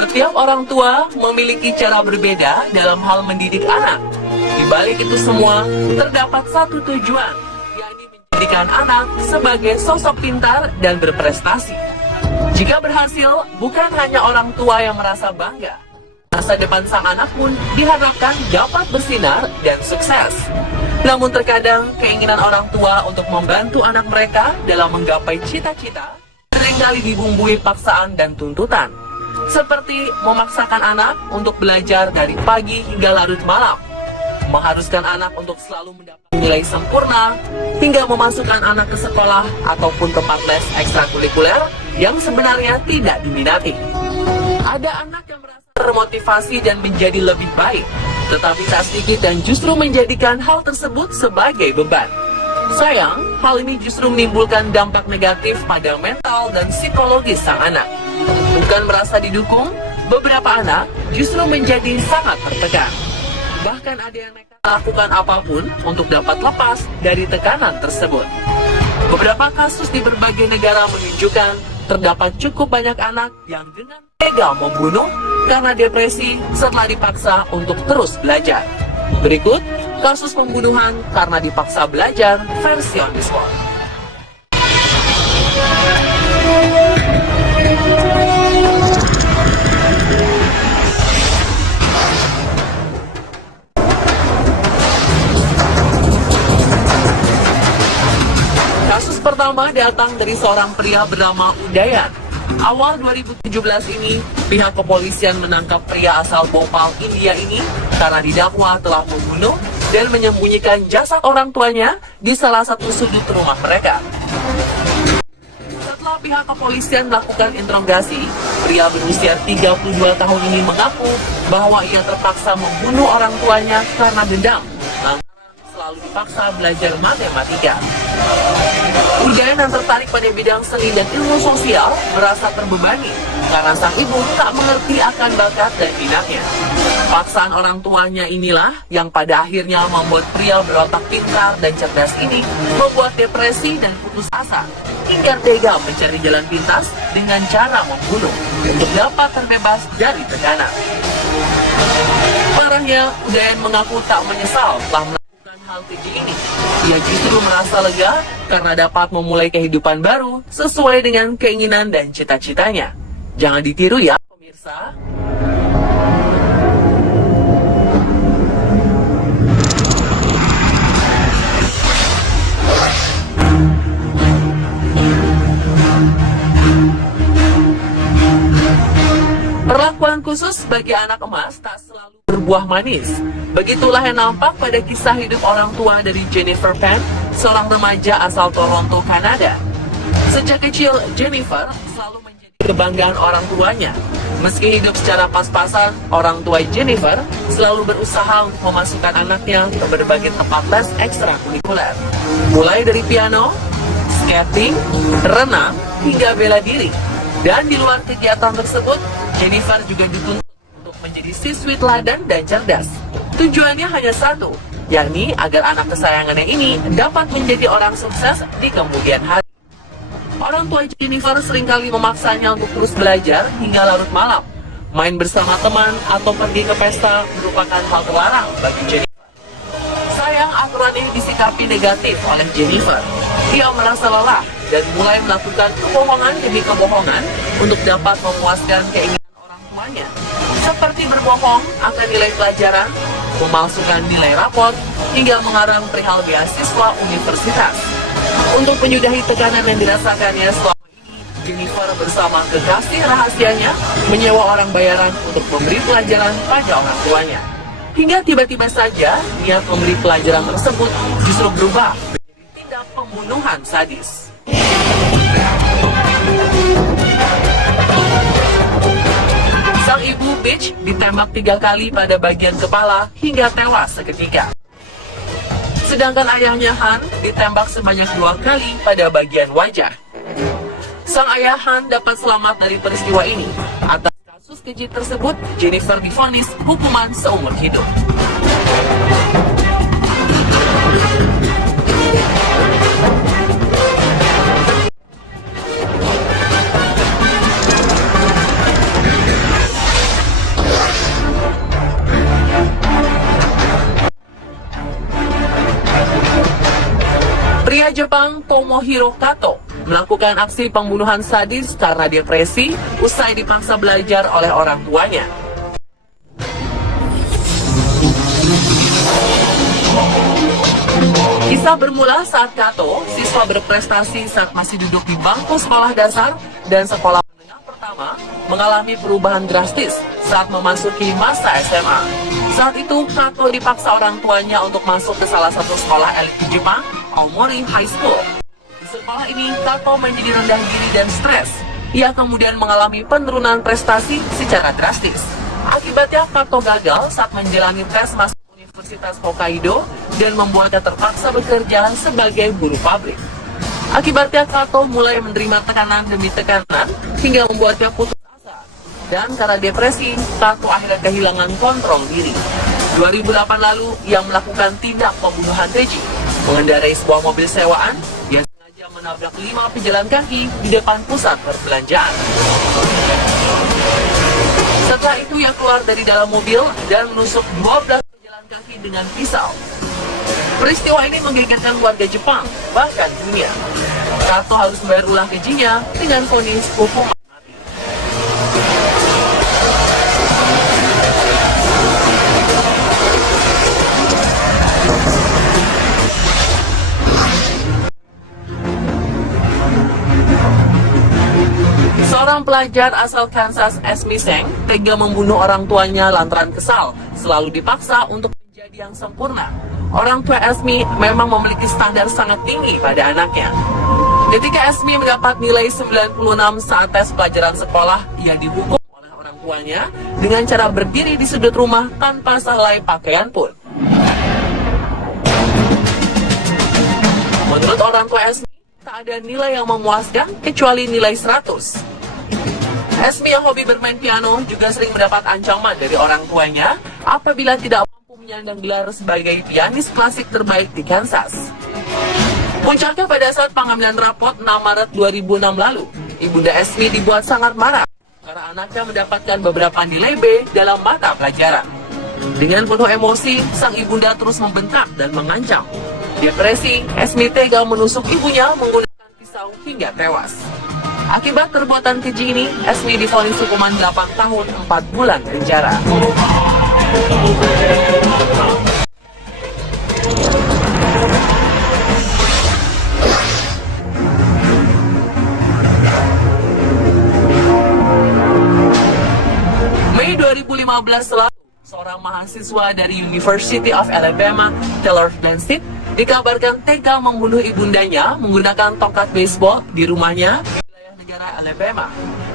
Setiap orang tua memiliki cara berbeda dalam hal mendidik anak. Di balik itu semua, terdapat satu tujuan, yakni menjadikan anak sebagai sosok pintar dan berprestasi. Jika berhasil, bukan hanya orang tua yang merasa bangga. Masa depan sang anak pun diharapkan dapat bersinar dan sukses. Namun terkadang, keinginan orang tua untuk membantu anak mereka dalam menggapai cita-cita seringkali dibumbui paksaan dan tuntutan. Seperti memaksakan anak untuk belajar dari pagi hingga larut malam, mengharuskan anak untuk selalu mendapat nilai sempurna, hingga memasukkan anak ke sekolah ataupun tempat les ekstrakurikuler yang sebenarnya tidak diminati. Ada anak yang merasa termotivasi dan menjadi lebih baik, tetapi tak sedikit dan justru menjadikan hal tersebut sebagai beban. Sayang, hal ini justru menimbulkan dampak negatif pada mental dan psikologis sang anak. Bukan merasa didukung, beberapa anak justru menjadi sangat tertekan. Bahkan ada yang nekat melakukan apapun untuk dapat lepas dari tekanan tersebut. Beberapa kasus di berbagai negara menunjukkan terdapat cukup banyak anak yang dengan tega membunuh karena depresi setelah dipaksa untuk terus belajar. Berikut kasus pembunuhan karena dipaksa belajar versi on the spot. Kasus pertama datang dari seorang pria bernama Udayan. Awal 2017 ini, pihak kepolisian menangkap pria asal Bhopal, India ini karena didakwa telah membunuh dan menyembunyikan jasad orang tuanya di salah satu sudut rumah mereka. Setelah pihak kepolisian melakukan interogasi, pria berusia 32 tahun ini mengaku bahwa ia terpaksa membunuh orang tuanya karena dendam lantaran selalu dipaksa belajar matematika. Udayan yang tertarik pada bidang seni dan ilmu sosial merasa terbebani karena sang ibu tak mengerti akan bakat dan minatnya. Paksaan orang tuanya inilah yang pada akhirnya membuat pria berotak pintar dan cerdas ini membuat depresi dan putus asa, hingga tega mencari jalan pintas dengan cara membunuh untuk dapat terbebas dari tekanan. Parahnya, Udayan mengaku tak menyesal telah melakukan hal keji ini. Ia justru merasa lega karena dapat memulai kehidupan baru sesuai dengan keinginan dan cita-citanya. Jangan ditiru ya, pemirsa. Perlakuan khusus bagi anak emas tak selalu berbuah manis. Begitulah yang nampak pada kisah hidup orang tua dari Jennifer Penn, seorang remaja asal Toronto, Kanada. Sejak kecil, Jennifer selalu menjadi kebanggaan orang tuanya. Meski hidup secara pas-pasan, orang tua Jennifer selalu berusaha untuk memasukkan anaknya ke berbagai tempat les ekstrakurikuler. Mulai dari piano, skating, renang, hingga bela diri. Dan di luar kegiatan tersebut, Jennifer juga dituntut untuk menjadi siswi teladan dan cerdas. Tujuannya hanya satu, yakni agar anak kesayangannya ini dapat menjadi orang sukses di kemudian hari. Orang tua Jennifer seringkali memaksanya untuk terus belajar hingga larut malam. Main bersama teman atau pergi ke pesta merupakan hal terlarang bagi Jennifer. Sayang, aturan ini disikapi negatif oleh Jennifer. Ia merasa lelah dan mulai melakukan kebohongan demi kebohongan untuk dapat memuaskan keinginan orang tuanya, seperti berbohong akan nilai pelajaran, memalsukan nilai rapot, hingga mengarang perihal beasiswa universitas. Untuk menyudahi tekanan yang dirasakannya selama ini, Jennifer bersama kekasih rahasianya menyewa orang bayaran untuk memberi pelajaran pada orang tuanya. Hingga tiba-tiba saja niat memberi pelajaran tersebut justru berubah menjadi tindak pembunuhan sadis. Sang ibu Beach ditembak 3 kali pada bagian kepala hingga tewas seketika. Sedangkan ayahnya Han ditembak sebanyak 2 kali pada bagian wajah. Sang ayah Han dapat selamat dari peristiwa ini. Atas kasus keji tersebut, Jennifer divonis hukuman seumur hidup. Pria Jepang Tomohiro Kato melakukan aksi pembunuhan sadis karena depresi usai dipaksa belajar oleh orang tuanya. Kisah bermula saat Kato, siswa berprestasi saat masih duduk di bangku sekolah dasar dan sekolah menengah pertama, mengalami perubahan drastis saat memasuki masa SMA. Saat itu, Kato dipaksa orang tuanya untuk masuk ke salah satu sekolah elit di Jepang, Aomori High School. Di sekolah ini, Kato menjadi rendah diri dan stres. Ia kemudian mengalami penurunan prestasi secara drastis. Akibatnya, Kato gagal saat menjalani tes masuk Universitas Hokkaido dan membuatnya terpaksa bekerja sebagai buruh pabrik. Akibatnya, Kato mulai menerima tekanan demi tekanan hingga membuatnya putus asa. Dan karena depresi, Kato akhirnya kehilangan kontrol diri. 2008 lalu, ia melakukan tindak pembunuhan keji. Mengendarai sebuah mobil sewaan, ia sengaja menabrak 5 pejalan kaki di depan pusat perbelanjaan. Setelah itu, ia keluar dari dalam mobil dan menusuk 12 pejalan kaki dengan pisau. Peristiwa ini menggegerkan warga Jepang, bahkan dunia. Kato harus membayar ulah kejinya dengan vonis hukuman mati. Seorang pelajar asal Kansas, Esme Seng, tega membunuh orang tuanya lantaran kesal, selalu dipaksa untuk menjadi yang sempurna. Orang tua Esme memang memiliki standar sangat tinggi pada anaknya. Ketika Esme mendapat nilai 96 saat tes pelajaran sekolah, ia dihukum oleh orang tuanya dengan cara berdiri di sudut rumah tanpa sehelai pakaian pun. Menurut orang tua Esme, tak ada nilai yang memuaskan kecuali nilai 100. Esme yang hobi bermain piano juga sering mendapat ancaman dari orang tuanya apabila tidak mampu menyandang gelar sebagai pianis klasik terbaik di Kansas. Puncaknya pada saat pengambilan rapot 6 Maret 2006 lalu, Ibunda Esme dibuat sangat marah karena anaknya mendapatkan beberapa nilai B dalam mata pelajaran. Dengan penuh emosi, sang ibunda terus membentak dan mengancam. Depresi, Esme tega menusuk ibunya menggunakan pisau hingga tewas. Akibat perbuatan keji ini, Esme divonis hukuman 8 tahun 4 bulan penjara. Mei 2015 lalu, seorang mahasiswa dari University of Alabama, Taylor Blanchett, dikabarkan tega membunuh ibundanya menggunakan tongkat baseball di rumahnya di wilayah negara Alabama.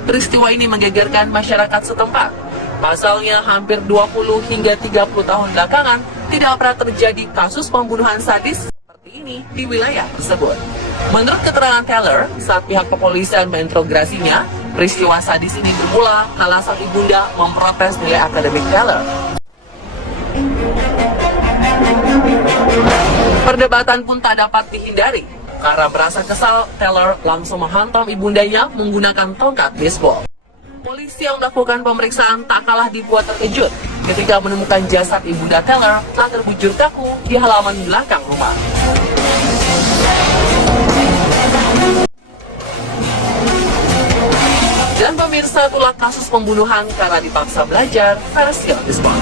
Peristiwa ini menggegerkan masyarakat setempat. Pasalnya, hampir 20 hingga 30 tahun belakangan tidak pernah terjadi kasus pembunuhan sadis seperti ini di wilayah tersebut. Menurut keterangan Taylor, saat pihak kepolisian menginterogasinya, peristiwa sadis ini bermula kala sang ibunda memprotes nilai akademik Taylor. Perdebatan pun tak dapat dihindari. Karena merasa kesal, Taylor langsung menghantam ibundanya menggunakan tongkat baseball. Polisi yang melakukan pemeriksaan tak kalah dibuat terkejut ketika menemukan jasad ibunda Taylor telah terbujur kaku di halaman belakang rumah. Dan pemirsa, itulah kasus pembunuhan karena dipaksa belajar versi on the spot.